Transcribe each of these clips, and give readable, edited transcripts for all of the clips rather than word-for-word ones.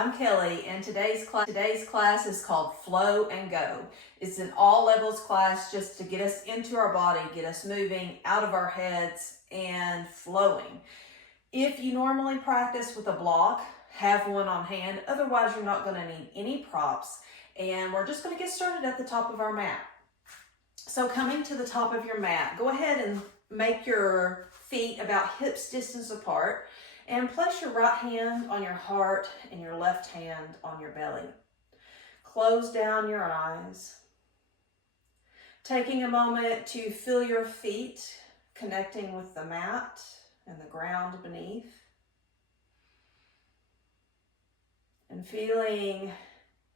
I'm Kelly, and today's class is called Flow and Go. It's an all levels class just to get us into our body, get us moving out of our heads and flowing. If you normally practice with a block, have one on hand. Otherwise, you're not going to need any props. And we're just going to get started at the top of our mat. So coming to the top of your mat, go ahead and make your feet about hips distance apart. And place your right hand on your heart and your left hand on your belly. Close down your eyes. Taking a moment to feel your feet connecting with the mat and the ground beneath. And feeling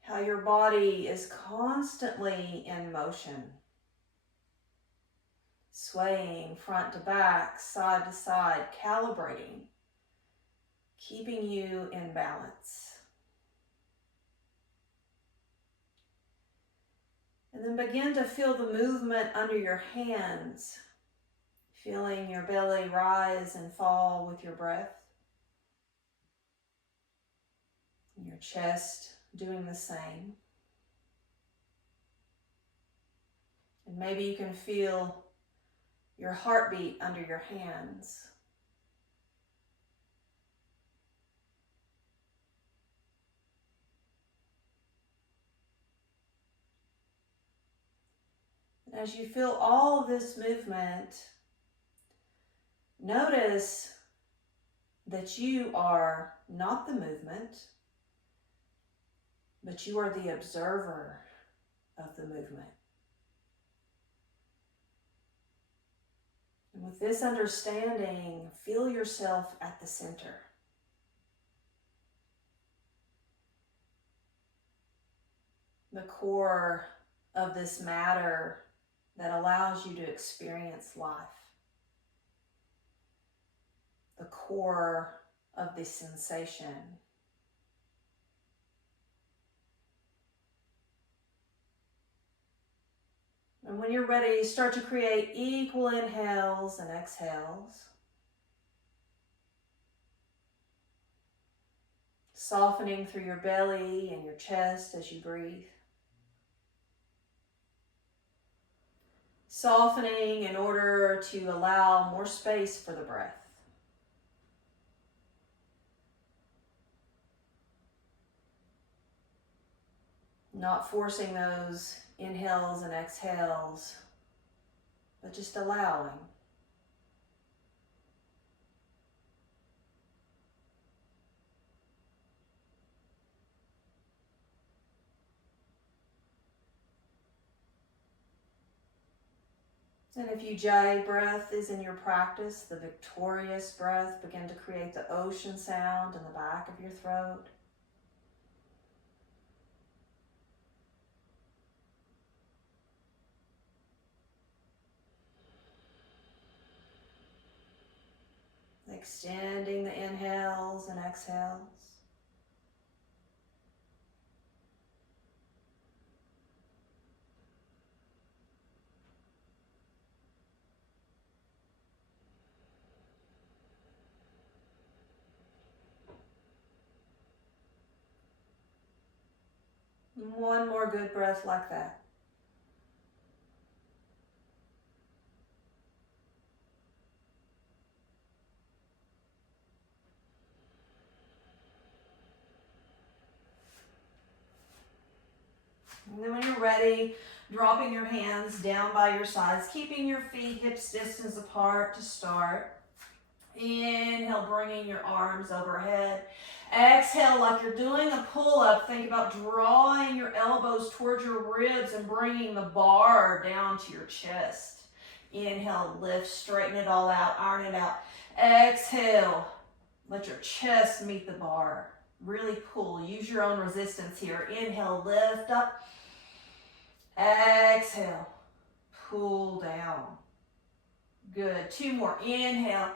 how your body is constantly in motion. Swaying front to back, side to side, calibrating. Keeping you in balance. And then begin to feel the movement under your hands, feeling your belly rise and fall with your breath. And your chest doing the same. And maybe you can feel your heartbeat under your hands. As you feel all of this movement, notice that you are not the movement, but you are the observer of the movement. And with this understanding, feel yourself at the center. The core of this matter that allows you to experience life. The core of the sensation. And when you're ready, start to create equal inhales and exhales. Softening through your belly and your chest as you breathe. Softening in order to allow more space for the breath. Not forcing those inhales and exhales, but just allowing. And if Ujjayi breath is in your practice, the victorious breath, begin to create the ocean sound in the back of your throat. Extending the inhales and exhales. One more good breath like that. And then when you're ready, dropping your hands down by your sides, keeping your feet hips distance apart to start. Inhale, bringing your arms overhead. Exhale, like you're doing a pull-up. Think about drawing your elbows towards your ribs and bringing the bar down to your chest. Inhale, lift, straighten it all out, iron it out. Exhale, let your chest meet the bar. Really pull. Use your own resistance here. Inhale, lift up. Exhale, pull down. Good. Two more. Inhale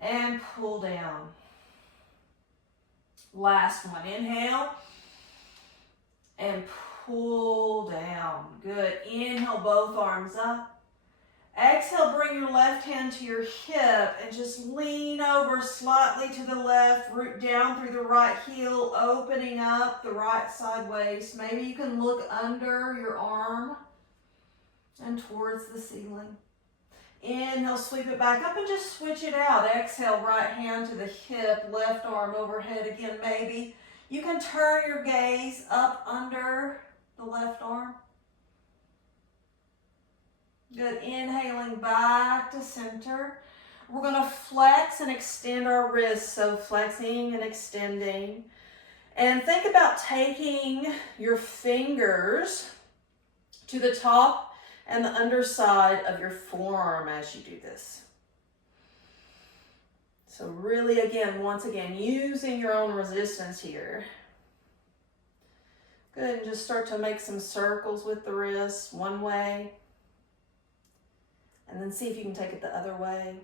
and pull down. Last one. Inhale and pull down. Good. Inhale, both arms up. Exhale, bring your left hand to your hip and just lean over slightly to the left, root down through the right heel, opening up the right side waist. Maybe you can look under your arm and towards the ceiling. Inhale, sweep it back up and just switch it out. Exhale, right hand to the hip, left arm overhead again maybe. You can turn your gaze up under the left arm. Good, inhaling back to center. We're gonna flex and extend our wrists, so flexing and extending. And think about taking your fingers to the top and the underside of your forearm as you do this. So really, again, once again, using your own resistance here. Good, and just start to make some circles with the wrists, one way. And then see if you can take it the other way.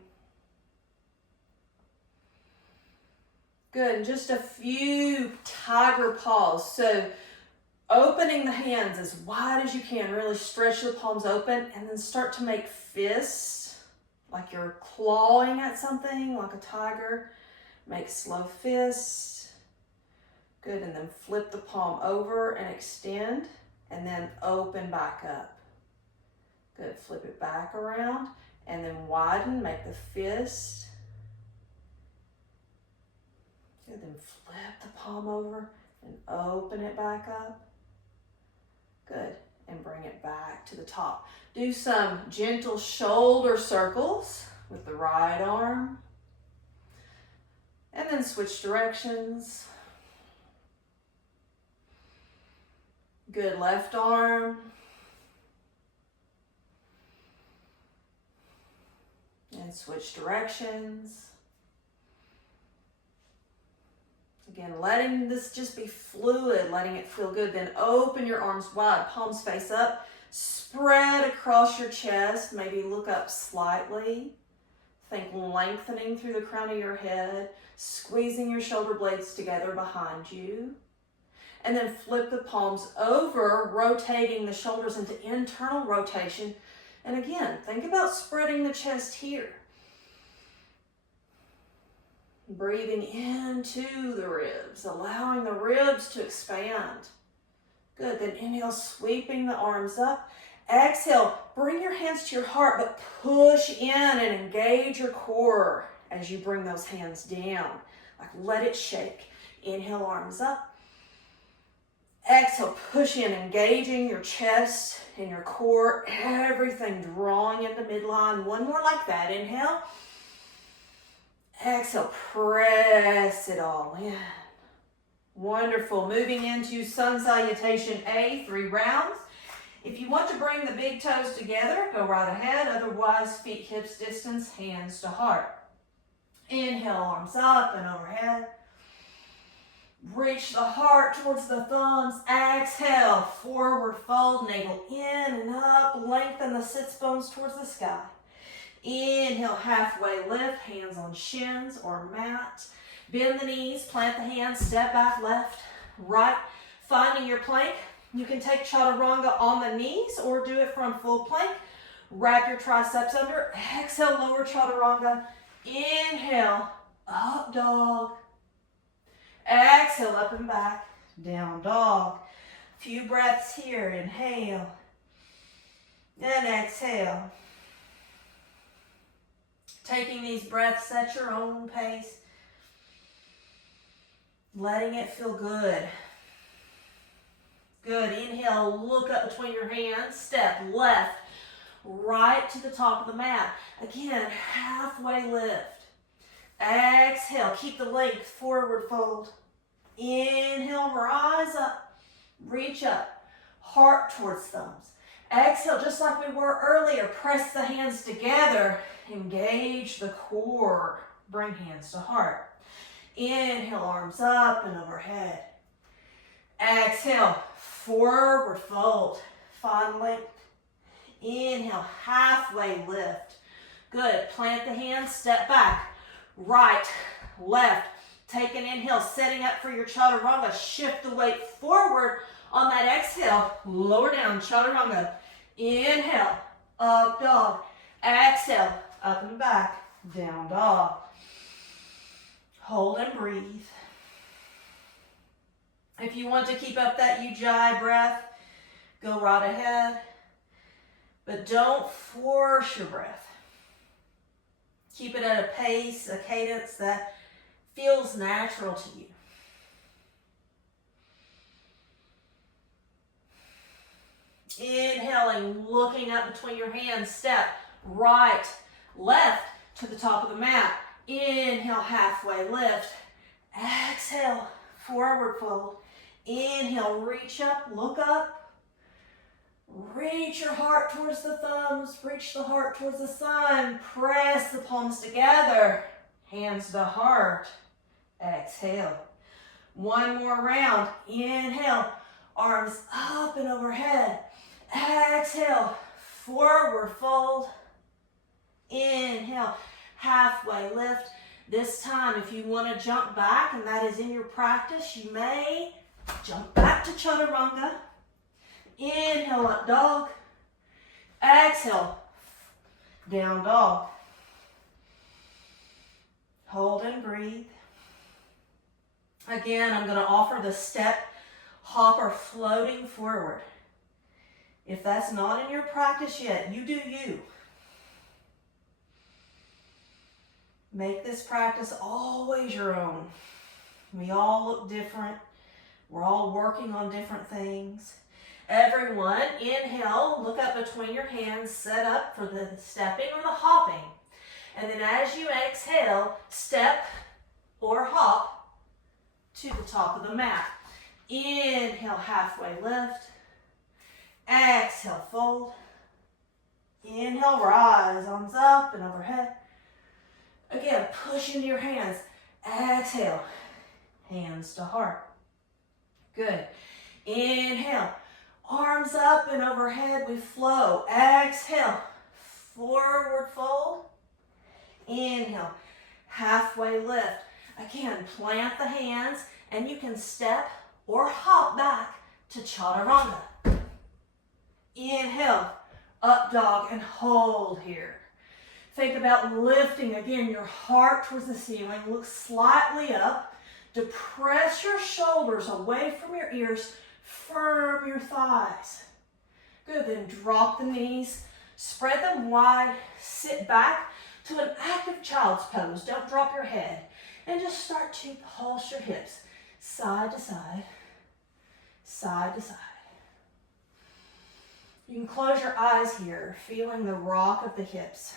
Good, and just a few tiger paws. So opening the hands as wide as you can, really stretch the palms open, and then start to make fists, like you're clawing at something, like a tiger. Make slow fists. Good, and then flip the palm over and extend, and then open back up. Good, flip it back around, and then widen, make the fist. Good, then flip the palm over and open it back up. Good, and bring it back to the top. Do some gentle shoulder circles with the right arm. And then switch directions. Good, left arm. And switch directions. Again, letting this just be fluid, letting it feel good. Then open your arms wide, palms face up, spread across your chest, maybe look up slightly. Think lengthening through the crown of your head, squeezing your shoulder blades together behind you. And then flip the palms over, rotating the shoulders into internal rotation. And again, think about spreading the chest here. Breathing into the ribs, allowing the ribs to expand. Good, then inhale, sweeping the arms up. Exhale, bring your hands to your heart, but push in and engage your core as you bring those hands down. Like let it shake. Inhale, arms up. Exhale, push in, engaging your chest and your core, everything drawing into midline. One more like that. Inhale. Exhale, press it all in. Wonderful. Moving into sun salutation A, 3 rounds. If you want to bring the big toes together, go right ahead. Otherwise, feet hips distance, hands to heart. Inhale, arms up and overhead. Reach the heart towards the thumbs. Exhale, forward fold, navel in and up. Lengthen the sits bones towards the sky. Inhale, halfway lift, hands on shins or mat. Bend the knees, plant the hands, step back, left, right. Finding your plank. You can take chaturanga on the knees or do it from full plank. Wrap your triceps under. Exhale, lower chaturanga. Inhale, up dog. Exhale, up and back, down dog. Few breaths here. Inhale and exhale. Taking these breaths at your own pace. Letting it feel good. Good. Inhale, look up between your hands. Step left, right to the top of the mat. Again, halfway lift. Exhale, keep the length, forward fold. Inhale, rise up, reach up, heart towards thumbs. Exhale, just like we were earlier, press the hands together, engage the core, bring hands to heart. Inhale, arms up and overhead. Exhale, forward fold, find length. Inhale, halfway lift. Good, plant the hands, step back, right, left. Take an inhale, setting up for your chaturanga. Shift the weight forward on that exhale. Lower down, chaturanga. Inhale, up dog. Exhale, up and back, down dog. Hold and breathe. If you want to keep up that Ujjayi breath, go right ahead. But don't force your breath. Keep it at a pace, a cadence that feels natural to you. Inhaling, looking up between your hands, step right, left to the top of the mat. Inhale, halfway lift. Exhale, forward fold. Inhale, reach up, look up. Reach your heart towards the thumbs, reach the heart towards the sun. Press the palms together, hands to heart. Exhale. One more round. Inhale, arms up and overhead. Exhale, forward fold. Inhale, halfway lift. This time, if you want to jump back, and that is in your practice, you may jump back to Chaturanga. Inhale, up dog. Exhale, down dog. Hold and breathe. Again, I'm going to offer the step hopper floating forward. If that's not in your practice yet, you do you. Make this practice always your own. We all look different. We're all working on different things. Everyone, inhale, look up between your hands, set up for the stepping or the hopping. And then as you exhale, step or hop to the top of the mat. Inhale, halfway lift. Exhale, fold. Inhale, rise, arms up and overhead. Again, push into your hands. Exhale, hands to heart. Good. Inhale, arms up and overhead, we flow. Exhale, forward fold. Inhale, halfway lift. Again, plant the hands and you can step or hop back to Chaturanga. Inhale, up dog and hold here. Think about lifting, again, your heart towards the ceiling. Look slightly up. Depress your shoulders away from your ears. Firm your thighs. Good, then drop the knees. Spread them wide. Sit back to an active child's pose. Don't drop your head. And just start to pulse your hips. Side to side. Side to side. You can close your eyes here, feeling the rock of the hips.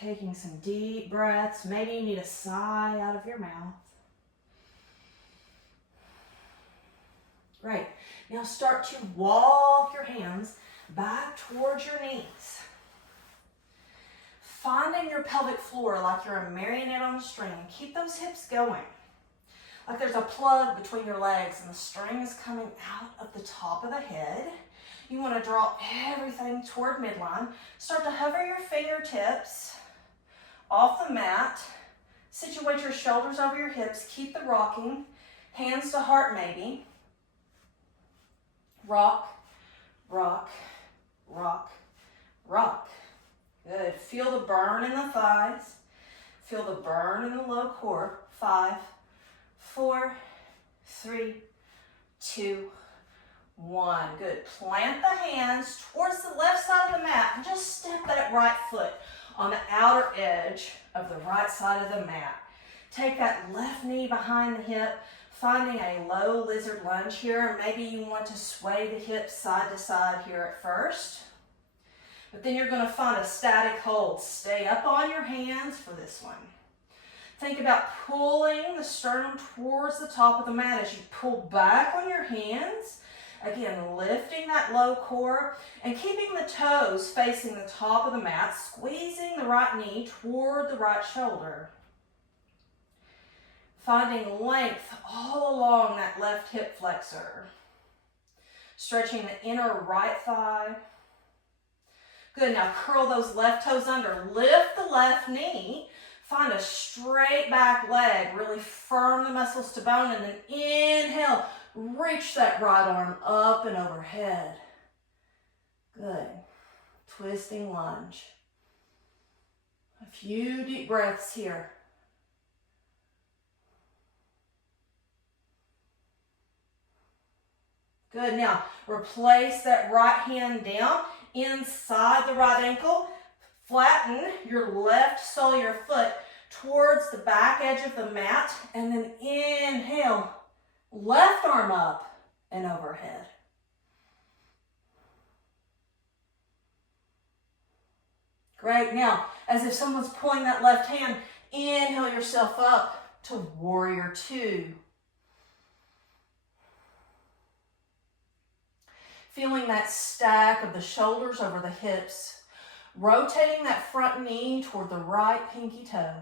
Taking some deep breaths. Maybe you need a sigh out of your mouth. Great. Now start to walk your hands back towards your knees. Finding your pelvic floor like you're a marionette on a string. Keep those hips going. Like there's a plug between your legs and the string is coming out of the top of the head. You want to draw everything toward midline. Start to hover your fingertips off the mat. Situate your shoulders over your hips. Keep the rocking. Hands to heart maybe. Rock, rock, rock, rock. Good. Feel the burn in the thighs. Feel the burn in the low core. 5, 4, 3, 2, 1. Good. Plant the hands towards the left side of the mat and just step that right foot on the outer edge of the right side of the mat. Take that left knee behind the hip, finding a low lizard lunge here. Maybe you want to sway the hips side to side here at first. But then you're going to find a static hold. Stay up on your hands for this one. Think about pulling the sternum towards the top of the mat as you pull back on your hands. Again, lifting that low core and keeping the toes facing the top of the mat, squeezing the right knee toward the right shoulder. Finding length all along that left hip flexor. Stretching the inner right thigh. Good, now curl those left toes under. Lift the left knee. Find a straight back leg. Really firm the muscles to bone and then inhale. Reach that right arm up and overhead. Good. Twisting lunge. A few deep breaths here. Good. Now, replace that right hand down inside the right ankle. Flatten your left sole of your foot towards the back edge of the mat, and then inhale, left arm up and overhead. Great. Now, as if someone's pulling that left hand, inhale yourself up to warrior two. Feeling that stack of the shoulders over the hips, rotating that front knee toward the right pinky toe,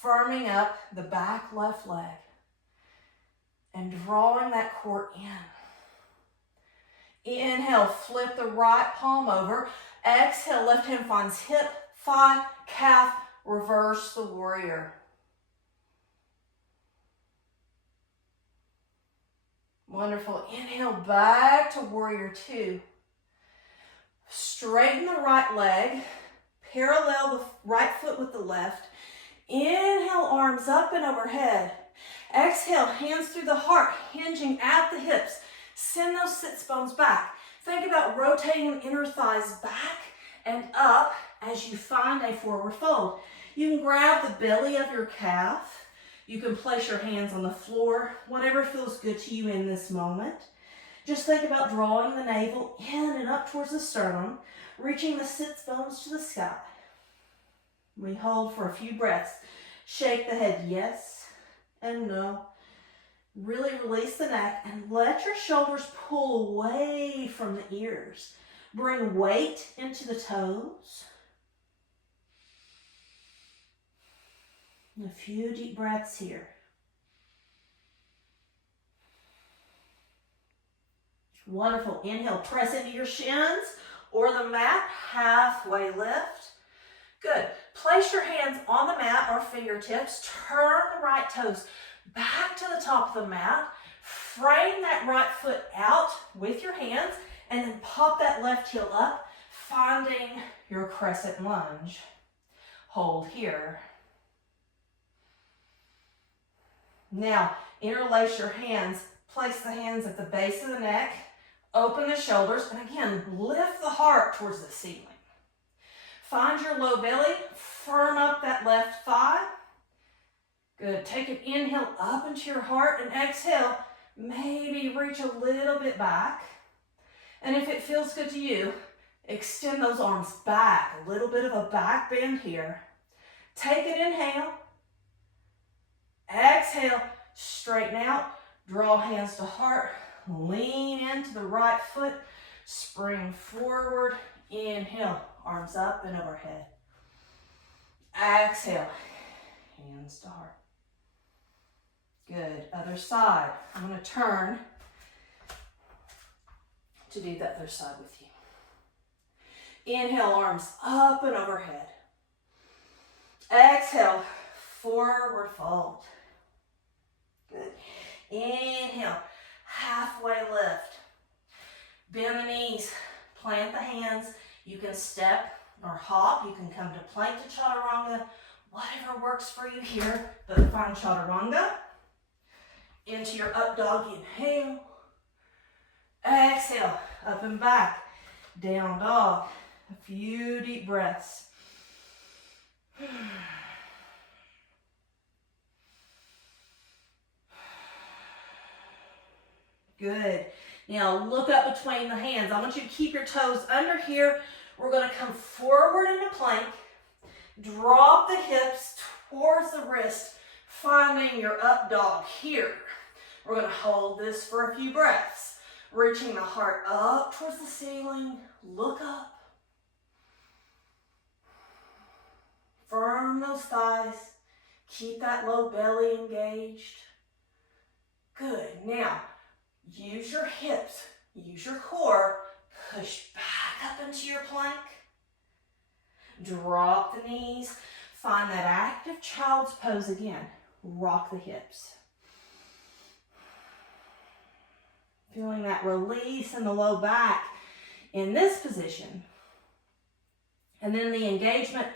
firming up the back left leg, and drawing that core in. Inhale, flip the right palm over. Exhale, left hand finds hip, thigh, calf, reverse the warrior. Wonderful. Inhale back to warrior two. Straighten the right leg, parallel the right foot with the left. Inhale, arms up and overhead. Exhale, hands through the heart, hinging at the hips. Send those sits bones back. Think about rotating the inner thighs back and up as you find a forward fold. You can grab the belly of your calf. You can place your hands on the floor, whatever feels good to you in this moment. Just think about drawing the navel in and up towards the sternum, reaching the sits bones to the sky. We hold for a few breaths. Shake the head yes and no. Really release the neck and let your shoulders pull away from the ears. Bring weight into the toes. A few deep breaths here. Wonderful. Inhale, press into your shins or the mat, halfway lift. Good. Place your hands on the mat or fingertips. Turn the right toes back to the top of the mat. Frame that right foot out with your hands and then pop that left heel up, finding your crescent lunge. Hold here. Now, interlace your hands. Place the hands at the base of the neck. Open the shoulders, and again, lift the heart towards the ceiling. Find your low belly, firm up that left thigh. Good, take an inhale up into your heart, and exhale, maybe reach a little bit back. And if it feels good to you, extend those arms back, a little bit of a back bend here. Take an inhale. Exhale, straighten out, draw hands to heart. Lean into the right foot, spring forward, inhale, arms up and overhead. Exhale, hands to heart. Good, other side. I'm going to turn to do the other side with you. Inhale, arms up and overhead. Exhale, forward fold. Good. Inhale. Halfway lift. Bend the knees, plant the hands. You can step or hop. You can come to plank to chaturanga. Whatever works for you here, but find chaturanga. Into your up dog, inhale. Exhale, up and back. Down dog. A few deep breaths. Good. Now look up between the hands. I want you to keep your toes under here. We're going to come forward into plank. Drop the hips towards the wrist, finding your up dog here. We're going to hold this for a few breaths. Reaching the heart up towards the ceiling. Look up. Firm those thighs. Keep that low belly engaged. Good. Now, use your hips, use your core, push back up into your plank. Drop the knees, find that active child's pose again. Rock the hips. Feeling that release in the low back in this position. And then the engagement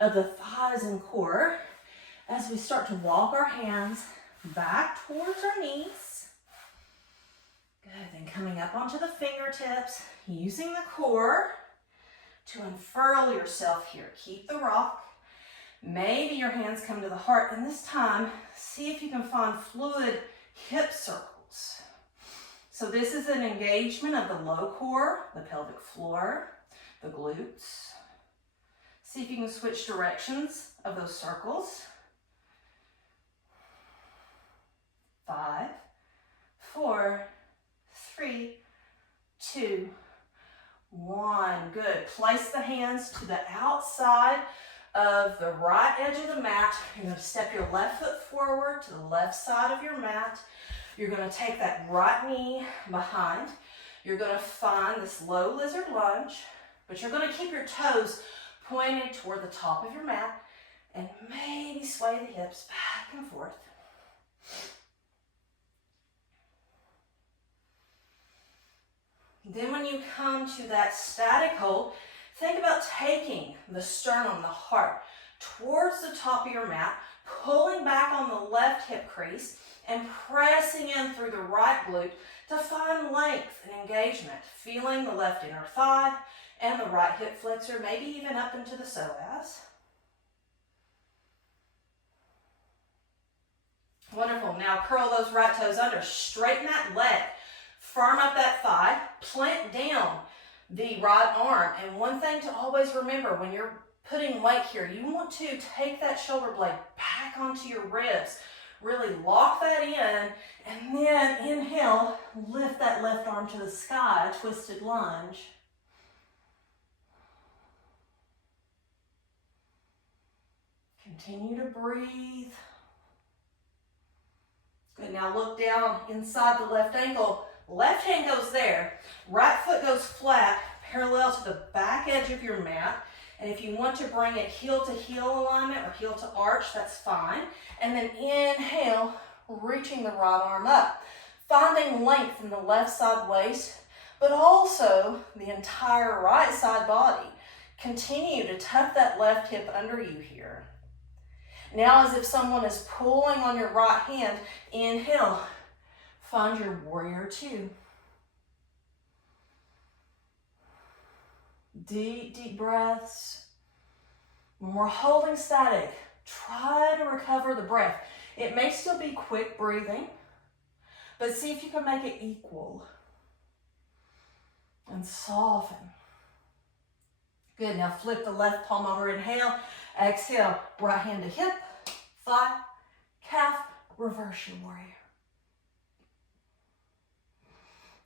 of the thighs and core as we start to walk our hands back towards our knees. Good, then coming up onto the fingertips, using the core to unfurl yourself here. Keep the rock. Maybe your hands come to the heart, and this time, see if you can find fluid hip circles. So this is an engagement of the low core, the pelvic floor, the glutes. See if you can switch directions of those circles. 5, 4, 3, 2, 1. Good. Place the hands to the outside of the right edge of the mat. You're going to step your left foot forward to the left side of your mat. You're going to take that right knee behind. You're going to find this low lizard lunge, but you're going to keep your toes pointed toward the top of your mat and maybe sway the hips back and forth. Then when you come to that static hold, think about taking the sternum, the heart, towards the top of your mat, pulling back on the left hip crease and pressing in through the right glute to find length and engagement, feeling the left inner thigh and the right hip flexor, maybe even up into the psoas. Wonderful. Now curl those right toes under, straighten that leg, firm up that thigh, plant down the right arm. And one thing to always remember when you're putting weight here, you want to take that shoulder blade back onto your ribs. Really lock that in, and then inhale, lift that left arm to the sky, twisted lunge. Continue to breathe. Good, now look down inside the left ankle. Left hand goes there, right foot goes flat, parallel to the back edge of your mat. And if you want to bring it heel to heel alignment or heel to arch, that's fine. And then inhale, reaching the right arm up, finding length in the left side waist, but also the entire right side body. Continue to tuck that left hip under you here. Now, as if someone is pulling on your right hand, inhale, find your warrior two. Deep, deep breaths. When we're holding static, try to recover the breath. It may still be quick breathing, but see if you can make it equal. And soften. Good, now flip the left palm over, inhale, exhale, right hand to hip, thigh, calf, reverse your warrior.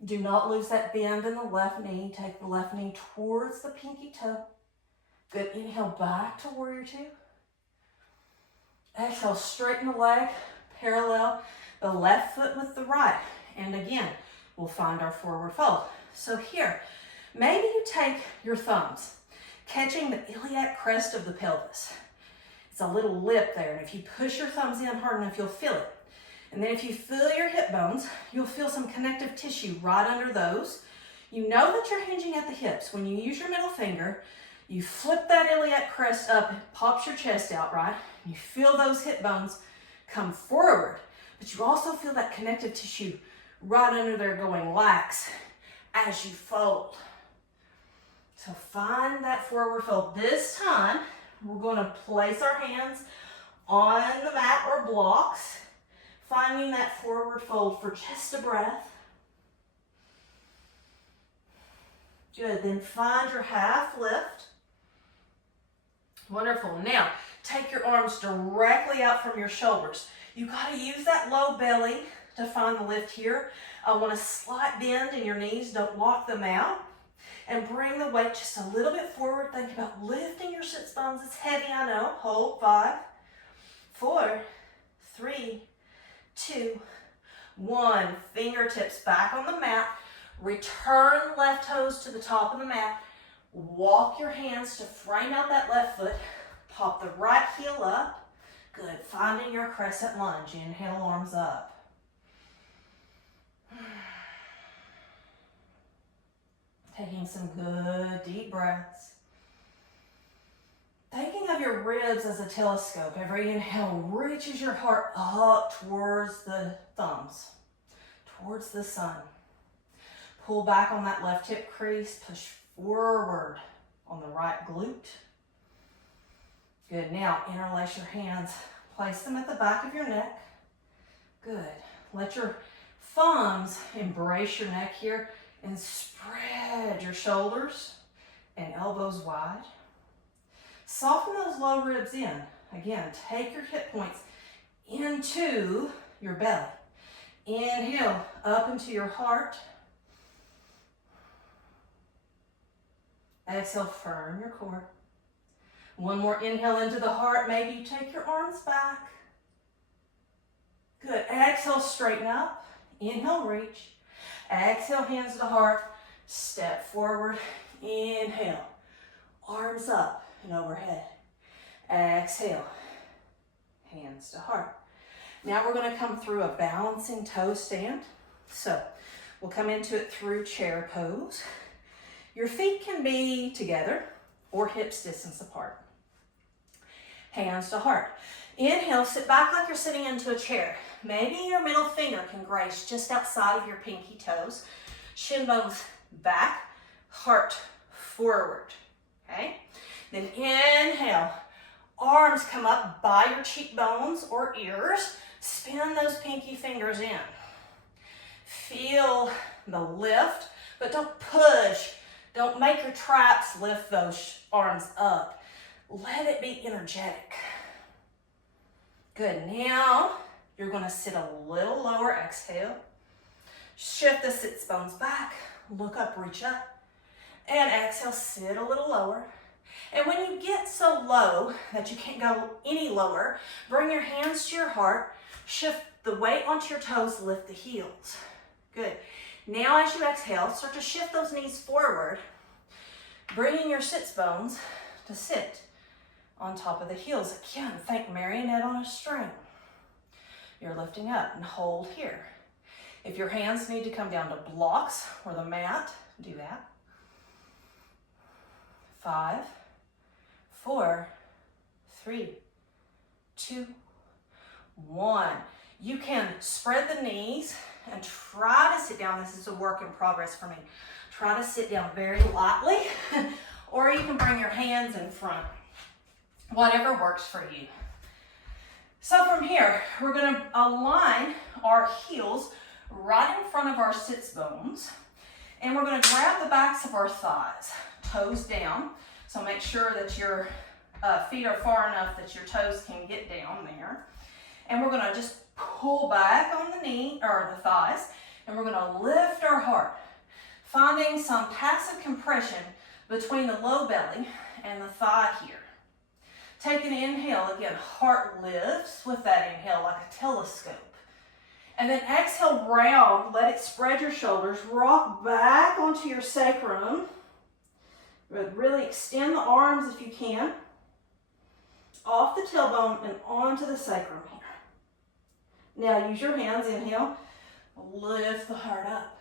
Do not lose that bend in the left knee. Take the left knee towards the pinky toe. Good, inhale back to warrior two. Exhale, straighten the leg, parallel the left foot with the right. And again, we'll find our forward fold. So here, maybe you take your thumbs, catching the iliac crest of the pelvis. It's a little lip there, and if you push your thumbs in hard enough, you'll feel it. And then if you feel your hip bones, you'll feel some connective tissue right under those. You know that you're hinging at the hips. When you use your middle finger, you flip that iliac crest up, it pops your chest out, right? You feel those hip bones come forward, but you also feel that connective tissue right under there going lax as you fold. So find that forward fold. This time, we're going to place our hands on the mat or blocks, finding that forward fold for just a breath. Good, then find your half lift. Wonderful. Now, take your arms directly out from your shoulders. You got to use that low belly to find the lift here. I want a slight bend in your knees. Don't lock them out. And bring the weight just a little bit forward. Think about lifting your sits bones. It's heavy, I know. Hold. 5, 4, 3, 2, 1. Fingertips back on the mat. Return left toes to the top of the mat. Walk your hands to frame out that left foot. Pop the right heel up. Good. Finding your crescent lunge. Inhale, arms up. Taking some good deep breaths. Thinking of your ribs as a telescope. Every inhale reaches your heart up towards the thumbs, towards the sun. Pull back on that left hip crease, push forward on the right glute. Good, now interlace your hands, place them at the back of your neck. Good, let your thumbs embrace your neck here and spread your shoulders and elbows wide. Soften those low ribs in. Again, take your hip points into your belly. Inhale up into your heart. Exhale, firm your core. One more inhale into the heart. Maybe you take your arms back. Good. Exhale, straighten up. Inhale, reach. Exhale, hands to heart. Step forward. Inhale. Arms up and overhead. Exhale. Hands to heart. Now we're going to come through a balancing toe stand. So we'll come into it through chair pose. Your feet can be together or hips distance apart. Hands to heart. Inhale, sit back like you're sitting into a chair. Maybe your middle finger can grace just outside of your pinky toes. Shin bones back, heart forward. Okay? Then inhale, arms come up by your cheekbones or ears. Spin those pinky fingers in. Feel the lift, but don't push. Don't make your traps lift those arms up. Let it be energetic. Good. Now you're going to sit a little lower. Exhale. Shift the sits bones back. Look up, reach up. And exhale, sit a little lower. And when you get so low that you can't go any lower, bring your hands to your heart. Shift the weight onto your toes. Lift the heels. Good. Now as you exhale, start to shift those knees forward, bringing your sits bones to sit on top of the heels. Again, think marionette on a string. You're lifting up and hold here. If your hands need to come down to blocks or the mat, do that. 5, 4, 3, 2, 1. You can spread the knees and try to sit down. This is a work in progress for me. Try to sit down very lightly, or you can bring your hands in front. Whatever works for you. So from here, we're going to align our heels right in front of our sits bones, and we're going to grab the backs of our thighs, toes down. So make sure that your feet are far enough that your toes can get down there. And we're going to just pull back on the knee or the thighs, and we're going to lift our heart, finding some passive compression between the low belly and the thigh here. Take an inhale. Again, heart lifts with that inhale like a telescope. And then exhale, round. Let it spread your shoulders. Rock back onto your sacrum. Really extend the arms if you can. Off the tailbone and onto the sacrum here. Now use your hands. Inhale. Lift the heart up.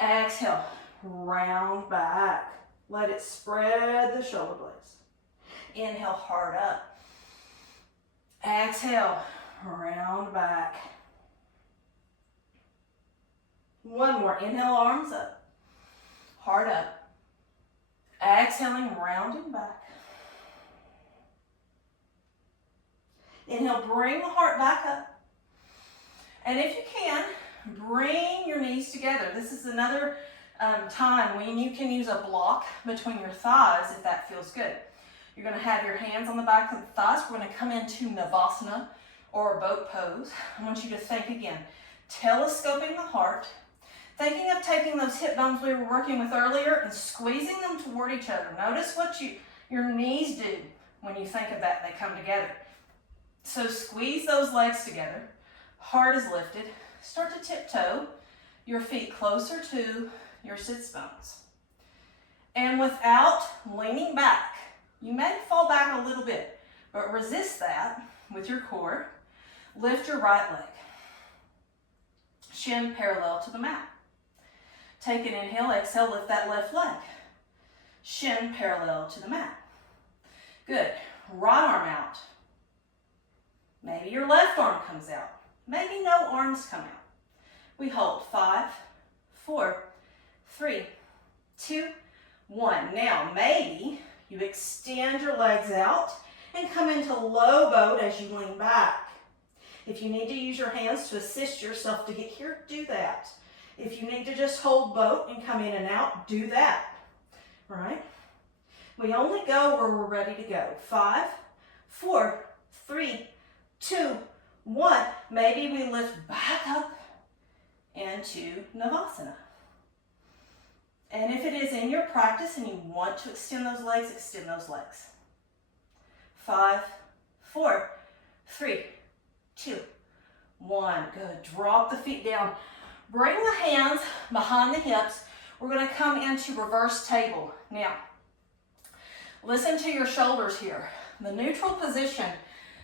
Exhale. Round back. Let it spread the shoulder blades. Inhale, heart up. Exhale, round back. One more. Inhale, arms up. Heart up. Exhaling, rounding back. Inhale, bring the heart back up. And if you can, bring your knees together. This is another time when you can use a block between your thighs if that feels good. You're going to have your hands on the back of the thighs. We're going to come into Navasana or a boat pose. I want you to think again, telescoping the heart, thinking of taking those hip bones we were working with earlier and squeezing them toward each other. Notice what your knees do when you think of that. They come together. So squeeze those legs together. Heart is lifted. Start to tiptoe your feet closer to your sits bones. And without leaning back, you may fall back a little bit, but resist that with your core. Lift your right leg. Shin parallel to the mat. Take an inhale, exhale, lift that left leg. Shin parallel to the mat. Good. Right arm out. Maybe your left arm comes out. Maybe no arms come out. We hold 5, 4, 3, 2, 1. Now, maybe you extend your legs out and come into low boat as you lean back. If you need to use your hands to assist yourself to get here, do that. If you need to just hold boat and come in and out, do that. Right? We only go where we're ready to go. 5, 4, 3, 2, 1. Maybe we lift back up into Navasana. And if it is in your practice and you want to extend those legs, extend those legs. 5, 4, 3, 2, 1. Good. Drop the feet down. Bring the hands behind the hips. We're going to come into reverse table. Now, listen to your shoulders here. The neutral position,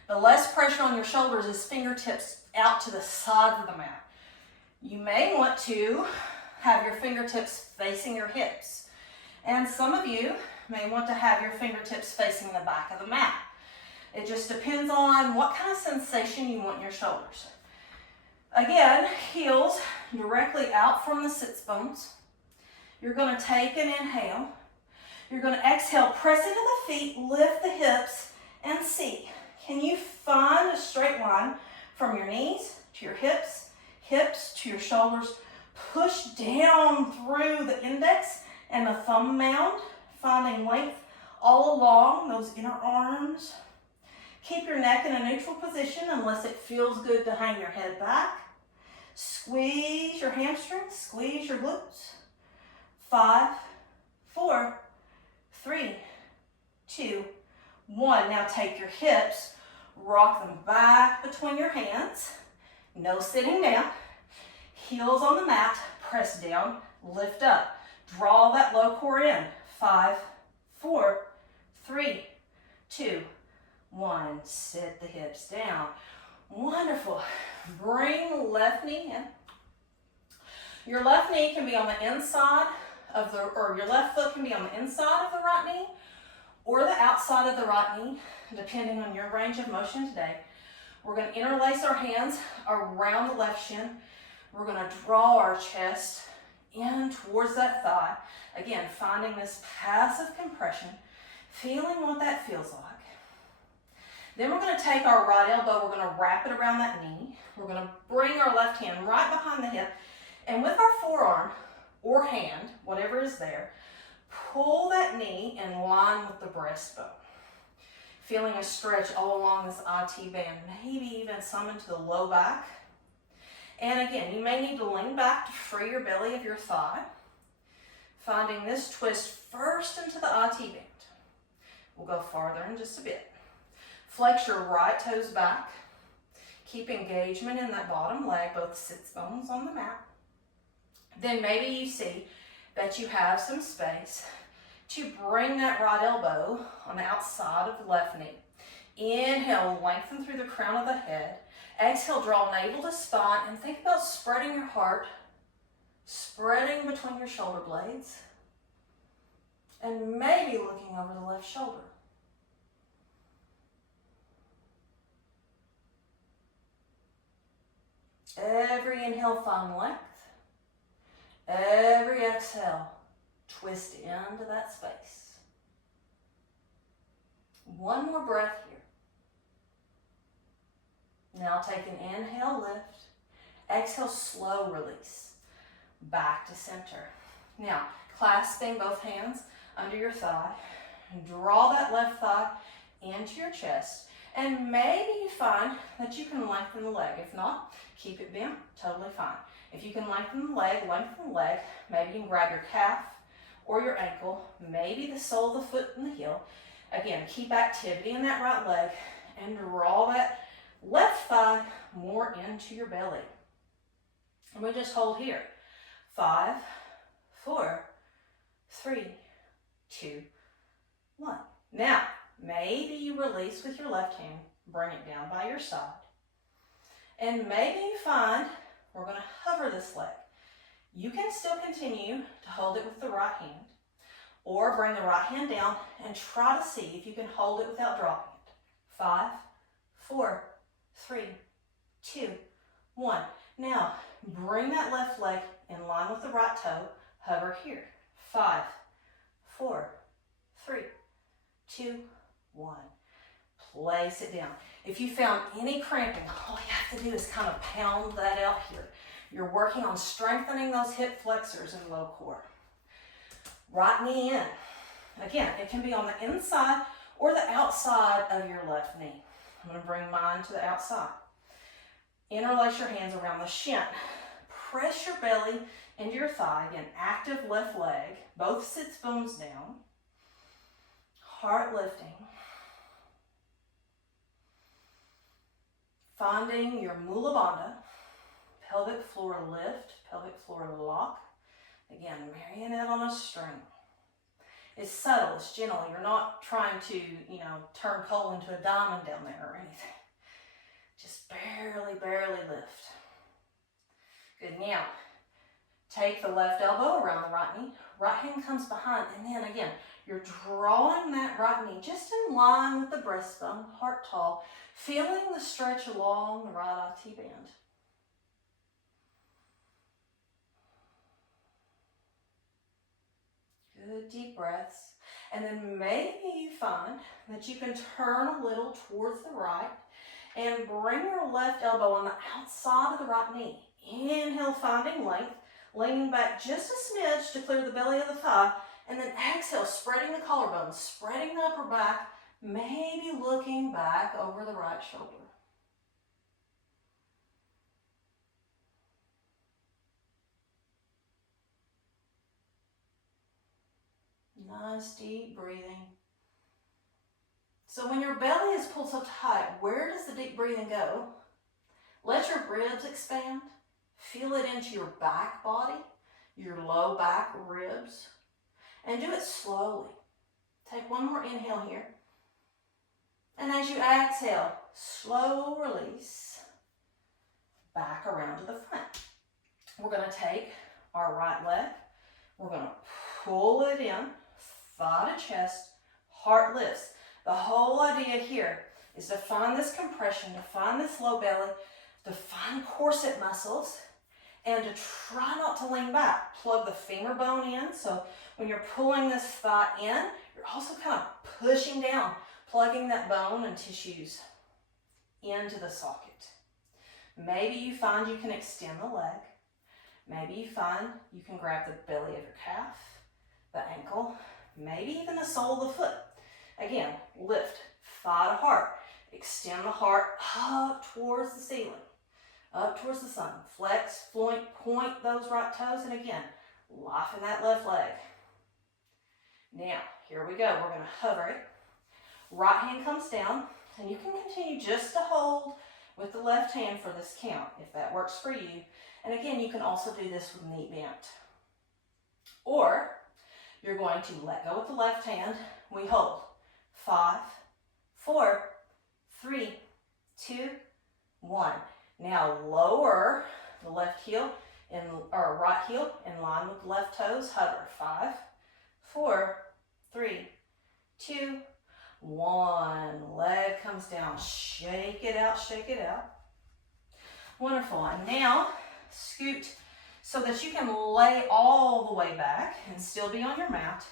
the less pressure on your shoulders is fingertips out to the sides of the mat. You may want to have your fingertips facing your hips. And some of you may want to have your fingertips facing the back of the mat. It just depends on what kind of sensation you want in your shoulders. Again, heels directly out from the sits bones. You're going to take an inhale. You're going to exhale, press into the feet, lift the hips, and see. Can you find a straight line from your knees to your hips, hips to your shoulders? Push down through the index and the thumb mound, finding length all along those inner arms. Keep your neck in a neutral position unless it feels good to hang your head back. Squeeze your hamstrings, squeeze your glutes. 5, 4, 3, 2, 1. Now take your hips, rock them back between your hands. No sitting down. Heels on the mat, press down, lift up. Draw that low core in. 5, 4, 3, 2, 1. Sit the hips down. Wonderful. Bring the left knee in. Your left knee can be on the inside of the, or your left foot can be on the inside of the right knee or the outside of the right knee, depending on your range of motion today. We're going to interlace our hands around the left shin. We're going to draw our chest in towards that thigh. Again, finding this passive compression, feeling what that feels like. Then we're going to take our right elbow, we're going to wrap it around that knee. We're going to bring our left hand right behind the hip, and with our forearm or hand, whatever is there, pull that knee in line with the breastbone. Feeling a stretch all along this IT band, maybe even some into the low back. And again, you may need to lean back to free your belly of your thigh. Finding this twist first into the IT band. We'll go farther in just a bit. Flex your right toes back. Keep engagement in that bottom leg, both sits bones on the mat. Then maybe you see that you have some space to bring that right elbow on the outside of the left knee. Inhale, lengthen through the crown of the head. Exhale, draw navel to spine, and think about spreading your heart, spreading between your shoulder blades, and maybe looking over the left shoulder. Every inhale, find length. Every exhale, twist into that space. One more breath here. Now take an inhale, lift. Exhale, slow release. Back to center. Now, clasping both hands under your thigh. Draw that left thigh into your chest. And maybe you find that you can lengthen the leg. If not, keep it bent, totally fine. If you can lengthen the leg, maybe you can grab your calf or your ankle, maybe the sole of the foot and the heel. Again, keep activity in that right leg and draw that left thigh more into your belly. And we just hold here. 5, 4, 3, 2, 1. Now, maybe you release with your left hand, bring it down by your side. And maybe you find we're going to hover this leg. You can still continue to hold it with the right hand, or bring the right hand down and try to see if you can hold it without dropping it. 5, 4, 3, 2, 1. Now, bring that left leg in line with the right toe. Hover here. 5, 4, 3, 2, 1. Place it down. If you found any cramping, all you have to do is kind of pound that out here. You're working on strengthening those hip flexors and low core. Right knee in. Again, it can be on the inside or the outside of your left knee. I'm going to bring mine to the outside. Interlace your hands around the shin. Press your belly into your thigh. Again, active left leg. Both sits bones down. Heart lifting. Finding your Mula Bandha. Pelvic floor lift, pelvic floor lock. Again, marionette on a string. It's subtle, it's gentle. You're not trying to, turn coal into a diamond down there or anything. Just barely, barely lift. Good. Now, take the left elbow around the right knee. Right hand comes behind, and then again, you're drawing that right knee just in line with the breastbone, heart tall, feeling the stretch along the right IT band. Good deep breaths. And then maybe you find that you can turn a little towards the right and bring your left elbow on the outside of the right knee. Inhale, finding length, leaning back just a smidge to clear the belly of the thigh, and then exhale, spreading the collarbone, spreading the upper back, maybe looking back over the right shoulder. Nice deep breathing. So when your belly is pulled so tight, where does the deep breathing go? Let your ribs expand. Feel it into your back body, your low back ribs, and do it slowly. Take one more inhale here. And as you exhale, slow release back around to the front. We're going to take our right leg. We're going to pull it in, thigh to chest, heart lifts. The whole idea here is to find this compression, to find this low belly, to find corset muscles, and to try not to lean back. Plug the femur bone in, so when you're pulling this thigh in, you're also kind of pushing down, plugging that bone and tissues into the socket. Maybe you find you can extend the leg. Maybe you find you can grab the belly of your calf, the ankle, maybe even the sole of the foot. Again, lift, thigh to heart. Extend the heart up towards the ceiling, up towards the sun. Flex, point those right toes, and again, life in that left leg. Now, here we go. We're going to hover it. Right hand comes down, and you can continue just to hold with the left hand for this count, if that works for you. And again, you can also do this with knee bent. Or, you're going to let go with the left hand. We hold. 5, 4, 3, 2, 1. Now lower the left heel or right heel in line with the left toes. Hover. 5, 4, 3, 2, 1. Leg comes down. Shake it out, shake it out. Wonderful. And now scoot so that you can lay all the way back and still be on your mat.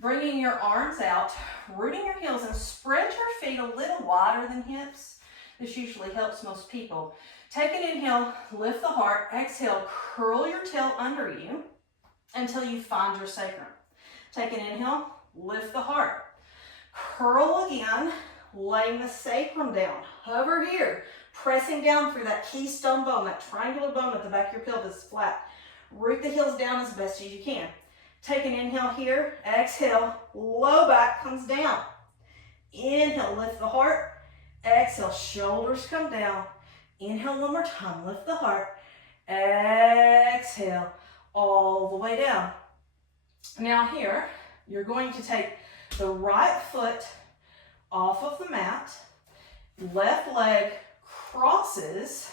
Bringing your arms out, rooting your heels, and spread your feet a little wider than hips. This usually helps most people. Take an inhale, lift the heart. Exhale, curl your tail under you until you find your sacrum. Take an inhale, lift the heart. Curl again, laying the sacrum down. Hover here, pressing down through that keystone bone, that triangular bone at the back of your pelvis, flat. Root the heels down as best as you can. Take an inhale here, exhale, low back comes down. Inhale, lift the heart. Exhale, shoulders come down. Inhale one more time, lift the heart. Exhale, all the way down. Now here, you're going to take the right foot off of the mat. Left leg crosses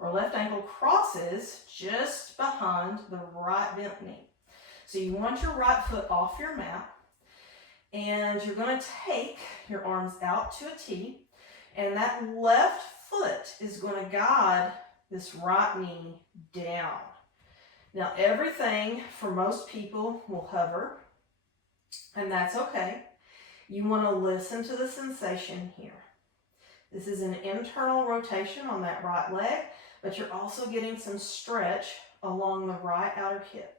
or left ankle crosses just behind the right bent knee. So you want your right foot off your mat, and you're going to take your arms out to a T, and that left foot is going to guide this right knee down. Now, everything for most people will hover, and that's okay. You want to listen to the sensation here. This is an internal rotation on that right leg, but you're also getting some stretch along the right outer hip.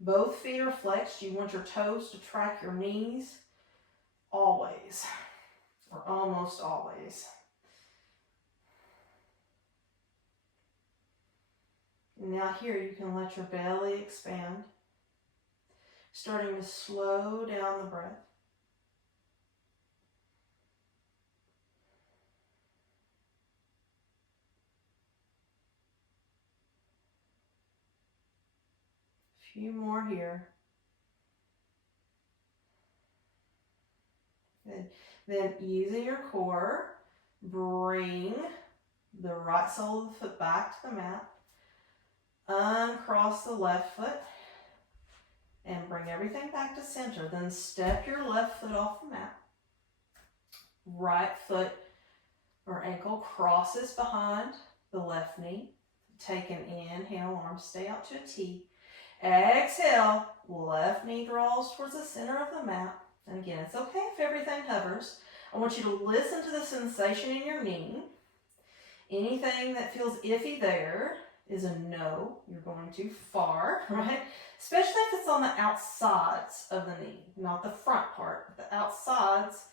Both feet are flexed. You want your toes to track your knees always, or almost always. Now here you can let your belly expand, starting to slow down the breath. A few more here. Good. Then using your core, bring the right sole of the foot back to the mat. Uncross the left foot and bring everything back to center. Then step your left foot off the mat. Right foot or ankle crosses behind the left knee. Take an inhale, arms stay out to a T. Exhale, left knee draws towards the center of the mat. And again, it's okay if everything hovers. I want you to listen to the sensation in your knee. Anything that feels iffy there is a no. You're going too far, right? Especially if it's on the outsides of the knee, not the front part, but the outsides.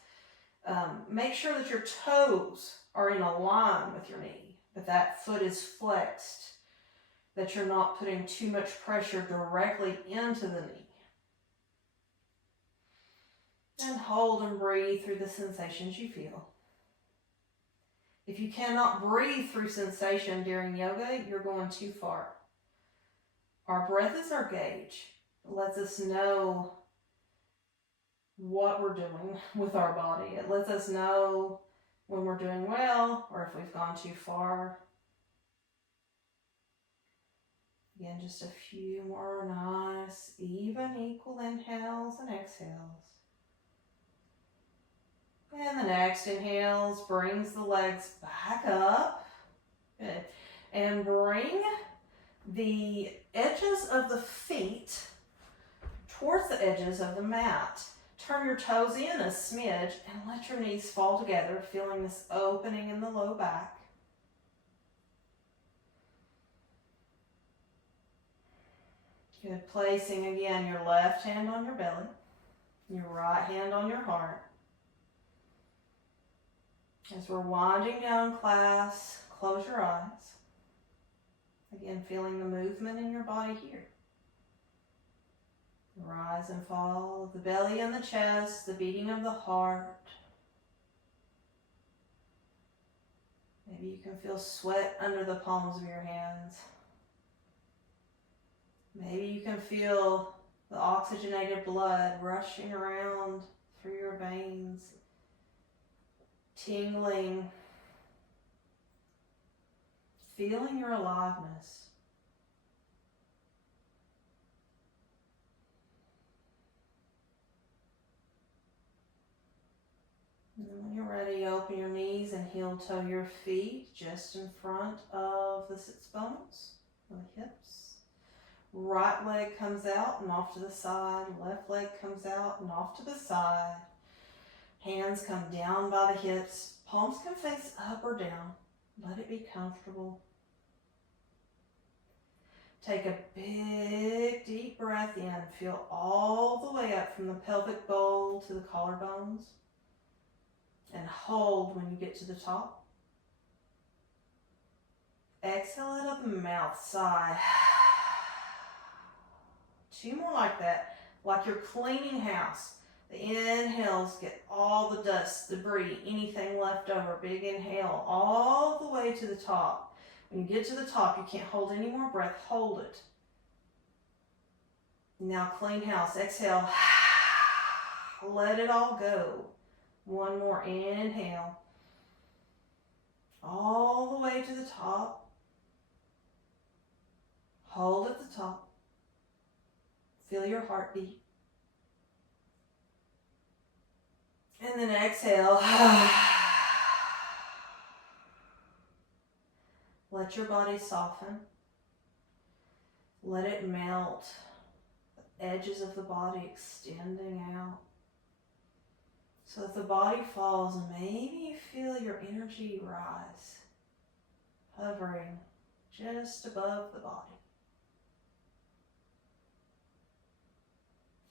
Make sure that your toes are in a line with your knee, that foot is flexed, that you're not putting too much pressure directly into the knee. And hold and breathe through the sensations you feel. If you cannot breathe through sensation during yoga, you're going too far. Our breath is our gauge. It lets us know what we're doing with our body. It lets us know when we're doing well or if we've gone too far. Again, just a few more nice, even, equal inhales and exhales. And the next inhales brings the legs back up. Good. And bring the edges of the feet towards the edges of the mat. Turn your toes in a smidge and let your knees fall together, feeling this opening in the low back. Good. Placing again your left hand on your belly, your right hand on your heart. As we're winding down class, close your eyes. Again, feeling the movement in your body here. The rise and fall of the belly and the chest, the beating of the heart. Maybe you can feel sweat under the palms of your hands. Maybe you can feel the oxygenated blood rushing around through your veins, tingling, feeling your aliveness. And then when you're ready, open your knees and heel toe your feet just in front of the sits bones, or the hips. Right leg comes out and off to the side. Left leg comes out and off to the side. Hands come down by the hips. Palms can face up or down. Let it be comfortable. Take a big, deep breath in. Feel all the way up from the pelvic bowl to the collarbones. And hold when you get to the top. Exhale out of the mouth. Sigh. 2 more like that. Like you're cleaning house. The inhales get all the dust, debris, anything left over. Big inhale all the way to the top. When you get to the top, you can't hold any more breath. Hold it. Now clean house. Exhale. Let it all go. 1 more inhale. all the way to the top. Hold at the top. Feel your heartbeat. And then exhale. Let your body soften. Let it melt. The edges of the body extending out. So that the body falls, and maybe you feel your energy rise, hovering just above the body.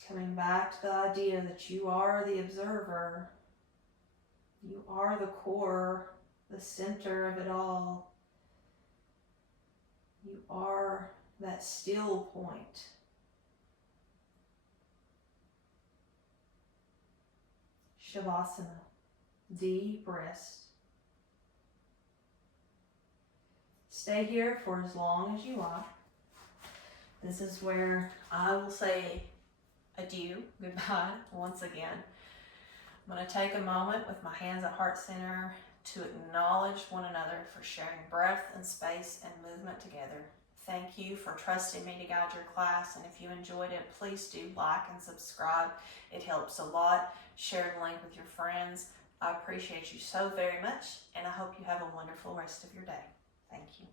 Coming back to the idea that you are the observer. You are the core, the center of it all. You are that still point. Shavasana, deep rest. Stay here for as long as you like. This is where I will say adieu, goodbye, once again. I'm going to take a moment with my hands at heart center to acknowledge one another for sharing breath and space and movement together. Thank you for trusting me to guide your class, and if you enjoyed it, please do like and subscribe. It helps a lot. Share the link with your friends. I appreciate you so very much, and I hope you have a wonderful rest of your day. Thank you.